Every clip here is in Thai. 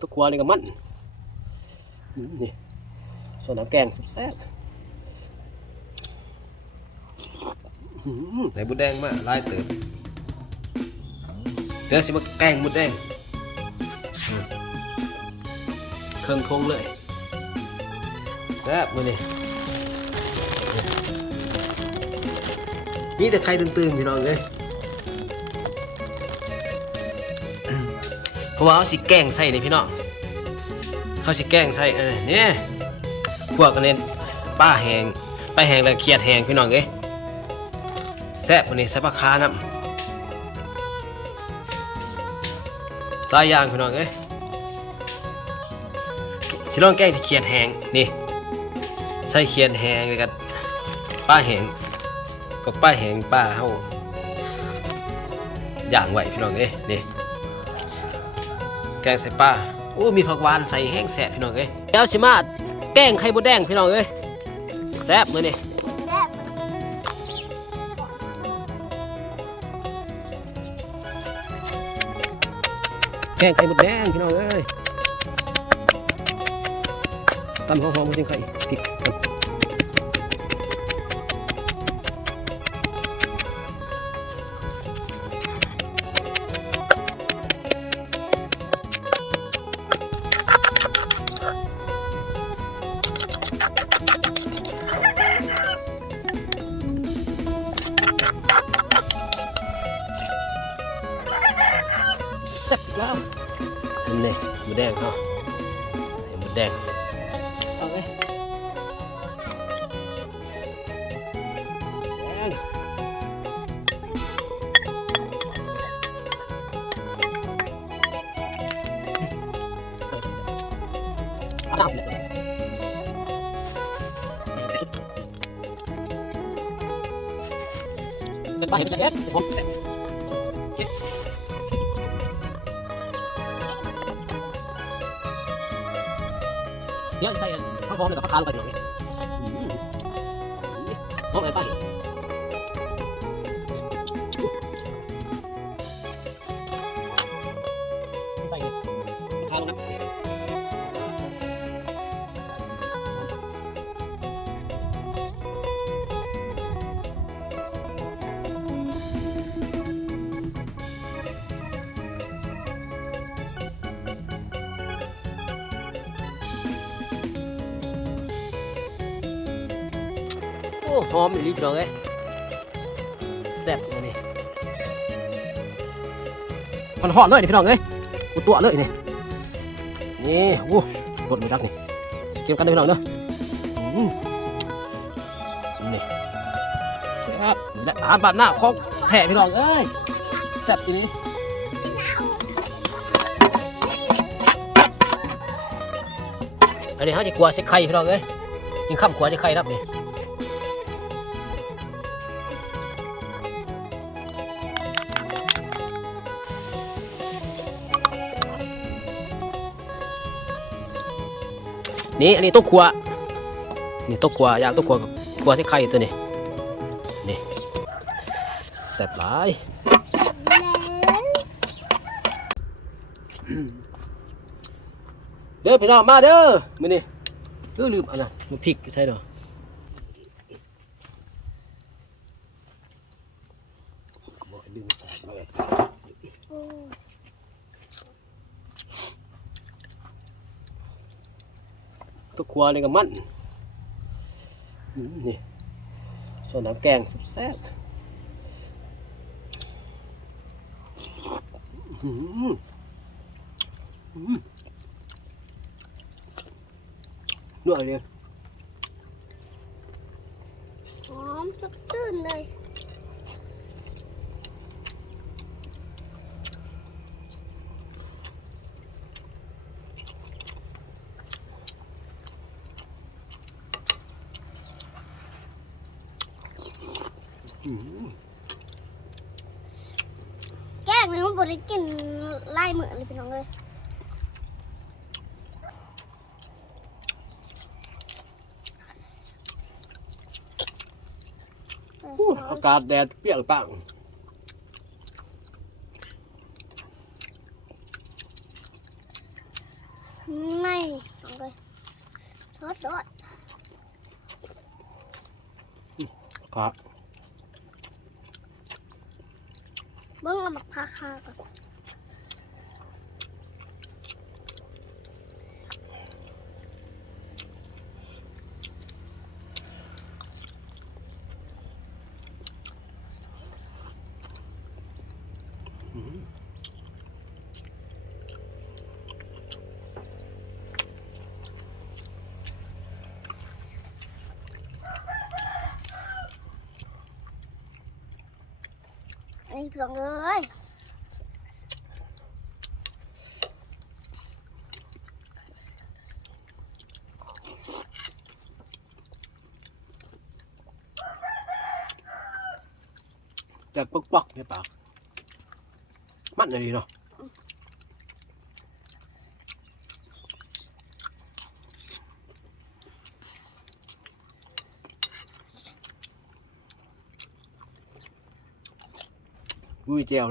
ตุกครัวนี่ก็มันอืมนี่ส่วนน้ำแกงแซ่บๆอื้อหือไหนบุดแดงมาลายเติมเดี๋ยวสิมาแกงบุดแดงอืมเครื่องทงเลยแซ่บมือนี่นี่แต่ใครตึงๆพี่น้องเลย เพราะว่าเขาสิแกงใส่เลยพี่น้องเขาสิแกงใส่เออเนี่ยพวกกันเนี่ยป้าแหงไปแหงแล้วเครียดแหงพี่น้องเอ้ยแซ่บวันนี้ใส่ปลาคาน้ำลายอย่างพี่น้องเอ้ยสิลองแกงที่เครียดแหงนี่ใส่เครียดแหงแล้วกันป้าแหงพวกป้าแหงป้าเฮาอย่างไหวพี่น้องเอ้ยนี่ แกงใส่ปลาโอ้มีผักหวานใส่แห้งแสบพี่น้องเอ้ยแล้วสิมาแกงไข่มดแดงพี่น้องเอ้ยแซ่บมื้อนี่แกงไข่มดแดงพี่น้องเอ้ยตำหอมๆจริงไข่พริก เป็นไปเห็นจะเอ็ดผมเสร็จเดี๋ยวใส่ข้าวหอมเลยกับผักคาลงไปหน่อยหอมอะไรไป อ้หอมอีหลีพี่น้องเอ้ยแซ่บเลยนี่มันหอมเลยนี่พี่น้องเอ้ยกูตัวเลยนี่นี่โอ้กดมือดักนี่กินกันเลยพี่น้องเด้ออืมนี่แซ่บแหละอาหารบ้านหน้าของแท้พี่น้องเอ้ยแซ่บทีนี้อันนี้เขาจะกลัวเซ็กไข่พี่น้องเอ้ยยิงข้ามขวาจะไข่รับนี่ นี่อันนี้ต้มขัวนี่ต้มขัวอยากต้มขัวกับขัวใส่ไข่ตัวนี้นี่แซ่บหลายเด้อพี่น้องมาเด้อมื้อนี้เออลืมอันนั้นมันพริกใช่เนาะบอกให้ดึง สายมาเลยต้มขัวนี่ก็มันนี่ส่วนน้ำแกงแซ่บอื้อหืออืมนัวเลยหอมสดชื่นเลย แกงนี่มันบริกินไล่เหมือนเลยพี่น้องเลยอู้อากาศแดดเปรี้ยงปังไม่เอาเลยทอดทอดครับ เบิ้งเอามาพาคาก่อน อืม ไอ้พี่น้องเอ้ยแต่ปกปักในปากมันอะไรเนาะ อุ้ยเจีย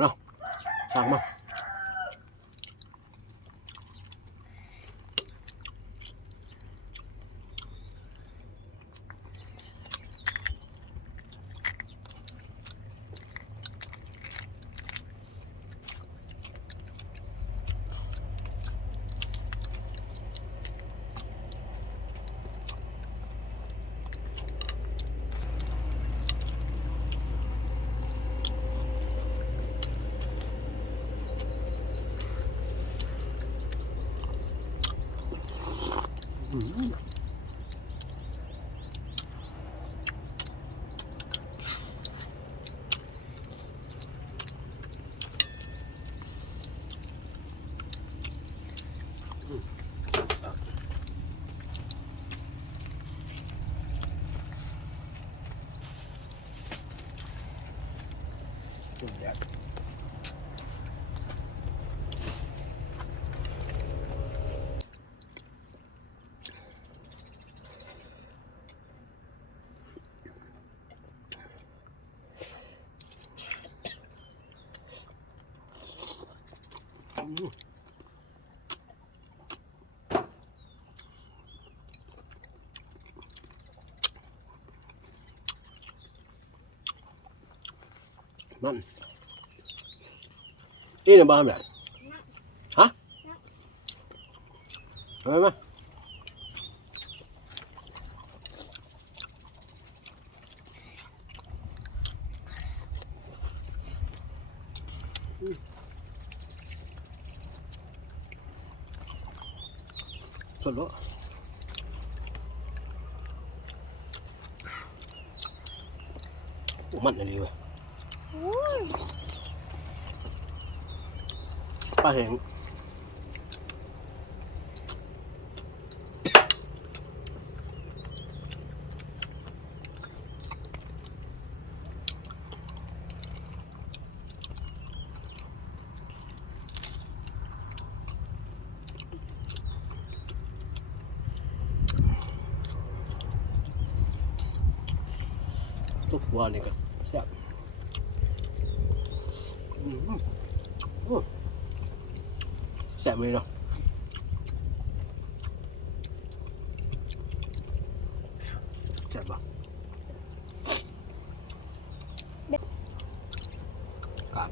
มันนี่เนี่ยบ้าแบบฮะทำ ปลาแห้งตัวหัวนี่ก็แซ่บอืมโอ้ แซ่บเลยเนาะแซ่บปะกาด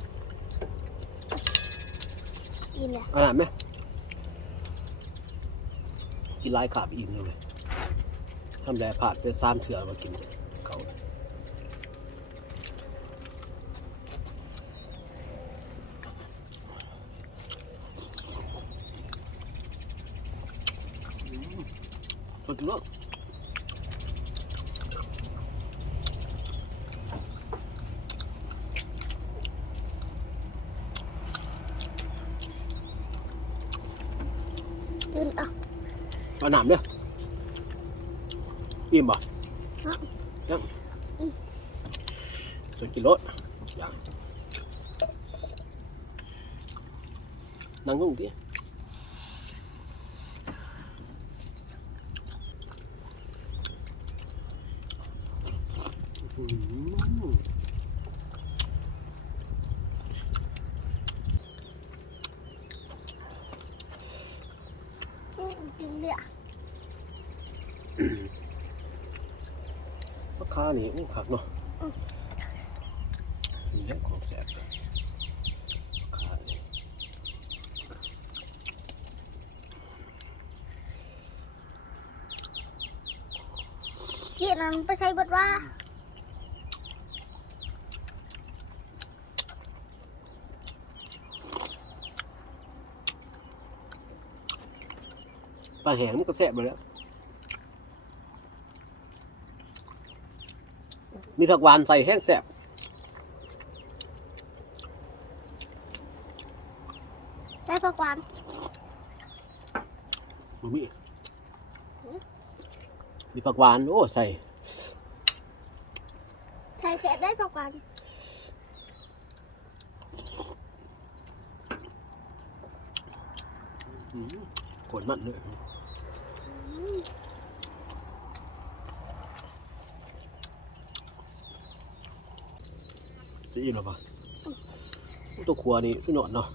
กินเลยอะไรไหมกินหลายขาบอิ่มเลยเว้ยทำแลผ่านไปสามเถื่อมากินเขา สดจริงเนาะกินอะเอาหนามเนี่ยอิ่มป่ะฮะยังส่วนกิโลอย่างนั่งงงดิอืมอืเรียราคานี่อู้คักเนาะมีเรื่องของแสบราคานี่เขียนมันไปใช้บทว่า ปลาแหงมันก็แสบไปแล้ว มีผักหวานใส่แห้งแสบใช้ผักหวานบ่มีมีผักหวาน โอ้ ใส่ใช้แสบได้ผักหวานอืม ขนมันเลยได้ยินหรอปะตัวครัวนี่สุดยอดเนาะ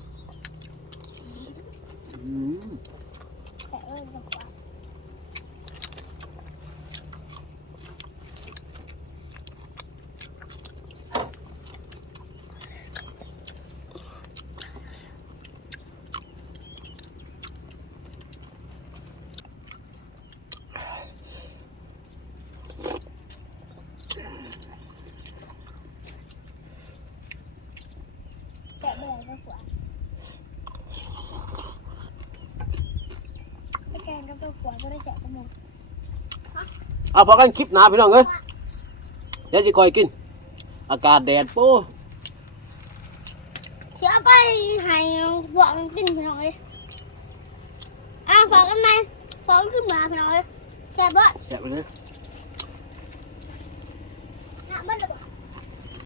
อืม เอาพอกันคลิปหนาพี่น้องเอ้ยเดี๋ยวจะคอยกิน อากาศแดดโป้เดี๋ยไปหายพวกมันกินพี่น้องเอ้ยอ่าฝากกันไหมฝากขึ้นมาพี่น้องเอ้ยแสบบ่แสบเลยนะบ้านเลยบ่